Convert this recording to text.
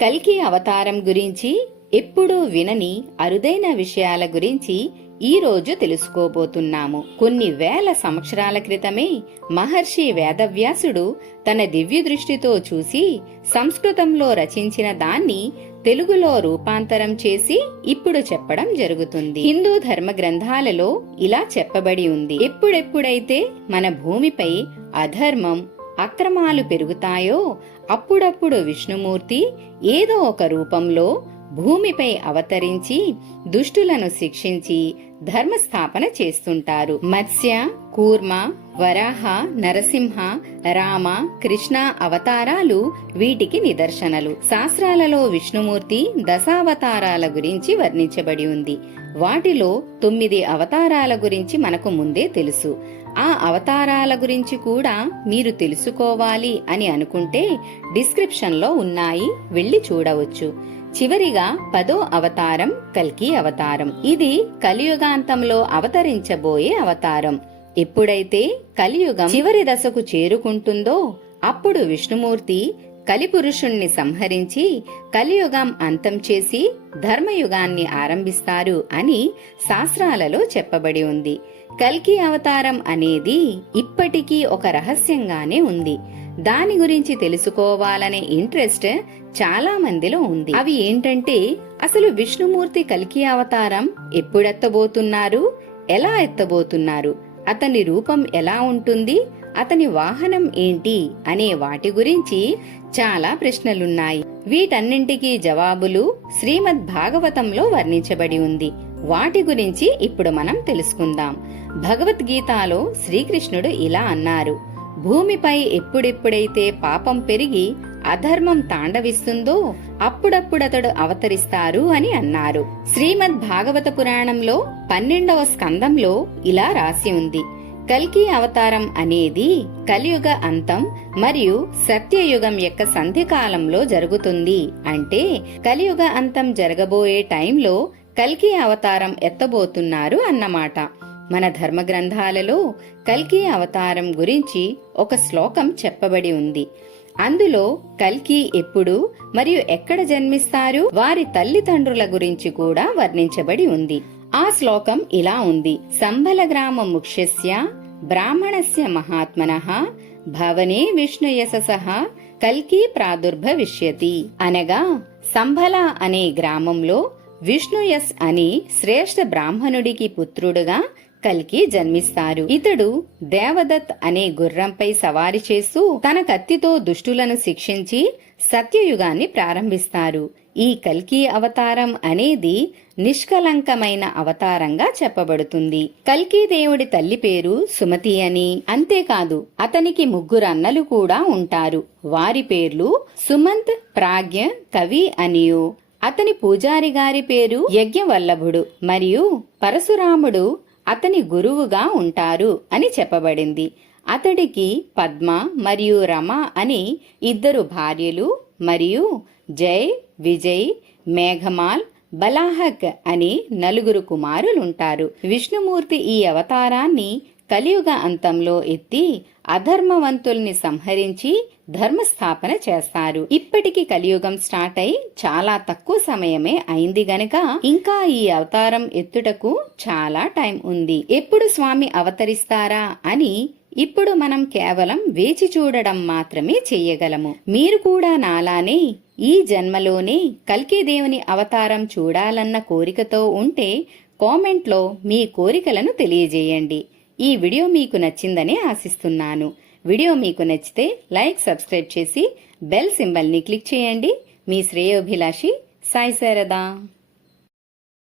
కల్కి అవతారం గురించి ఎప్పుడూ వినని అరుదైన విషయాల గురించి ఈ రోజు తెలుసుకోబోతున్నాము. కొన్ని వేల సంవత్సరాల క్రితమే మహర్షి వేదవ్యాసుడు తన దివ్య దృష్టితో చూసి సంస్కృతంలో రచించిన దాన్ని తెలుగులో రూపాంతరం చేసి ఇప్పుడు చెప్పడం జరుగుతుంది. హిందూ ధర్మ గ్రంథాలలో ఇలా చెప్పబడి ఉంది: ఎప్పుడెప్పుడైతే మన భూమిపై అధర్మం, అక్రమాలు పెరుగుతాయో అప్పుడప్పుడు విష్ణుమూర్తి ఏదో ఒక రూపంలో భూమిపై అవతరించి దుష్టులను శిక్షించి ధర్మస్థాపన చేస్తుంటారు. మత్స్య, కూర్మ, వరాహ, నరసింహ, రామ, కృష్ణ అవతారాలు వీటికి నిదర్శనలు. శాస్త్రాలలో విష్ణుమూర్తి దశావతారాల గురించి వర్ణించబడి ఉంది. వాటిలో 9 అవతారాల గురించి మనకు ముందే తెలుసు. ఆ అవతారాల గురించి కూడా మీరు తెలుసుకోవాలి అని అనుకుంటే డిస్క్రిప్షన్లో ఉన్నాయి, వెళ్లి చూడవచ్చు. చివరిగా 10వ అవతారం కల్కి అవతారం. ఇది కలియుగాంతంలో అవతరించబోయే అవతారం. ఎప్పుడైతే కలియుగం చివరి దశకు చేరుకుంటుందో అప్పుడు విష్ణుమూర్తి కలిపురుషుణ్ణి సంహరించి కలియుగం అంతం చేసి ధర్మయుగాన్ని ఆరంభిస్తారు అని శాస్త్రాలలో చెప్పబడి ఉంది. కల్కి అవతారం అనేది ఇప్పటికీ ఒక రహస్యంగానే ఉంది. దాని గురించి తెలుసుకోవాలనే ఇంట్రెస్ట్ చాలా మందిలో ఉంది. అవి ఏంటంటే, అసలు విష్ణుమూర్తి కల్కి అవతారం ఎప్పుడెత్తబోతున్నారు, ఎలా ఎత్తబోతున్నారు, అతని రూపం ఎలా ఉంటుంది, అతని వాహనం ఏంటి అనే వాటి గురించి చాలా ప్రశ్నలున్నాయి. వీటన్నింటికీ జవాబులు శ్రీమద్ భాగవతంలో వర్ణించబడి ఉంది. వాటి గురించి ఇప్పుడు మనం తెలుసుకుందాం. భగవద్గీతలో శ్రీకృష్ణుడు ఇలా అన్నారు: భూమిపై ఎప్పుడెప్పుడైతే పాపం పెరిగి అధర్మం తాండవిస్తుందో అప్పుడప్పుడతడు అవతరిస్తారు అని అన్నారు. శ్రీమద్ భాగవత పురాణంలో 12వ స్కందంలో ఇలా రాసి ఉంది: కల్కి అవతారం అనేది కలియుగ అంతం మరియు సత్యయుగం యొక్క సంధికాలంలో జరుగుతుంది. అంటే కలియుగ అంతం జరగబోయే టైంలో కల్కి అవతారం ఎత్తబోతున్నారు అన్నమాట. మన ధర్మ గ్రంథాలలో కల్కి అవతారం గురించి ఒక శ్లోకం చెప్పబడి ఉంది. అందులో కల్కి ఎప్పుడు మరియు ఎక్కడ జన్మిస్తారు, వారి తల్లిదండ్రుల గురించి కూడా వర్ణించబడి ఉంది. ఆ శ్లోకం ఇలా ఉంది: సంబల గ్రామ ముఖ్యస్య బ్రాహ్మణస్య మహాత్మనః భవనే విష్ణు యశసః కల్కి ప్రాదుర్భవిష్యతి. అనగా సంబల అనే గ్రామంలో విష్ణుయస్ అని శ్రేష్ఠ బ్రాహ్మణుడికి పుత్రుడుగా కల్కి జన్మిస్తారు. ఇతడు దేవదత్ అనే గుర్రంపై సవారి చేస్తూ తన కత్తితో దుష్టులను శిక్షించి సత్యయుగాన్ని ప్రారంభిస్తారు. ఈ కల్కి అవతారం అనేది నిష్కలంకమైన అవతారంగా చెప్పబడుతుంది. కల్కి దేవుడి తల్లి పేరు సుమతి అని. అంతేకాదు అతనికి 3 అన్నలు కూడా ఉంటారు. వారి పేర్లు సుమంత్, ప్రాజ్ఞ, కవి అనియు. అతని పూజారి గారి పేరు యజ్ఞవల్లభుడు మరియు పరశురాముడు అతని గురువుగా ఉంటారు అని చెప్పబడింది. అతడికి పద్మ మరియు రమ అని 2 భార్యలు మరియు జై, విజయ్, మేఘమాల్, బలాహక్ అని 4 కుమారులుంటారు. విష్ణుమూర్తి ఈ అవతారాన్ని కలియుగ అంతంలో ఎత్తి అధర్మవంతుల్ని సంహరించి ధర్మస్థాపన చేస్తారు. ఇప్పటికి కలియుగం స్టార్ట్ అయి చాలా తక్కువ సమయమే అయింది గనక ఇంకా ఈ అవతారం ఎత్తుటకు చాలా టైం ఉంది. ఎప్పుడు స్వామి అవతరిస్తారా అని ఇప్పుడు మనం కేవలం వేచి చూడడం మాత్రమే చెయ్యగలము. మీరు కూడా నాలానే ఈ జన్మలోనే కల్కి దేవుని అవతారం చూడాలన్న కోరికతో ఉంటే కామెంట్లో మీ కోరికలను తెలియజేయండి. ఈ వీడియో మీకు నచ్చిందని ఆశిస్తున్నాను. వీడియో మీకు నచ్చితే లైక్, సబ్స్క్రైబ్ చేసి బెల్ సింబల్ని క్లిక్ చేయండి. మీ శ్రేయోభిలాషి సాయి శారద.